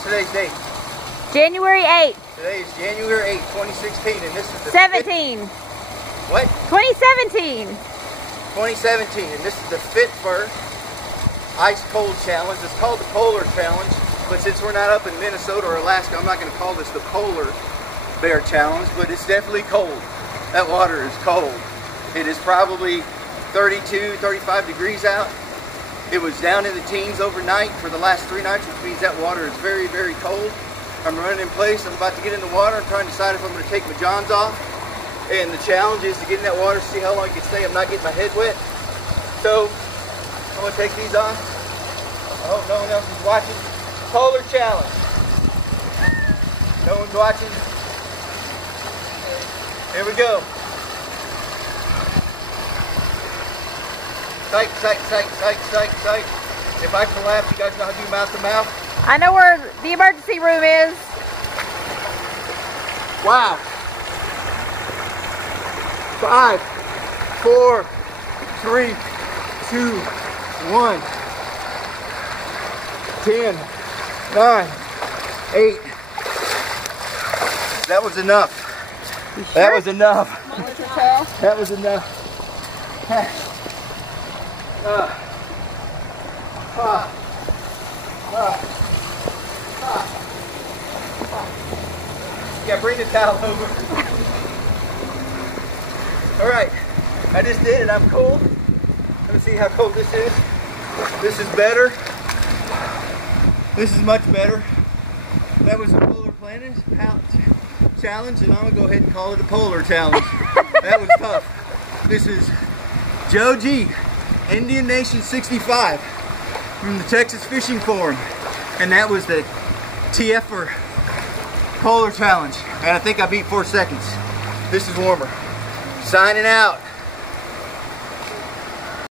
What's today's date? January 8th. Today is January 8th, 2016, and this is the 17. What? 2017. 2017, and this is the Fit-Fur Ice Cold Challenge. It's called the Polar Challenge, but since we're not up in Minnesota or Alaska, I'm not going to call this the Polar Bear Challenge, but it's definitely cold. That water is cold. It is probably 32, 35 degrees out. It was down in the teens overnight for the last 3 nights, which means that water is very, very cold. I'm running in place. I'm about to get in the water. I'm trying to decide if I'm going to take my johns off. And the challenge is to get in that water, see how long I can stay. I'm not getting my head wet. So I'm going to take these off. I hope no one else is watching. Polar Challenge. No one's watching. Here we go. Psych, psych, psych, psych, psych, psych. If I collapse, you guys know how to do mouth to mouth? I know where the emergency room is. Wow. 5, 4, 3, 2, 1, 10, 9, 8. That was enough. You sure? That was enough. Towel? That was enough. Yeah, bring the towel over. Alright, I just did it. I'm cold. Let me see how cold this is. This is better. This is much better. That was the Polar Planet Challenge, and I'm going to go ahead and call it a Polar Challenge. That was tough. This is Joe G, Indian Nation 65 from the Texas Fishing Forum, and that was the TF Polar Challenge, and I think I beat 4 seconds. This is warmer. Signing out.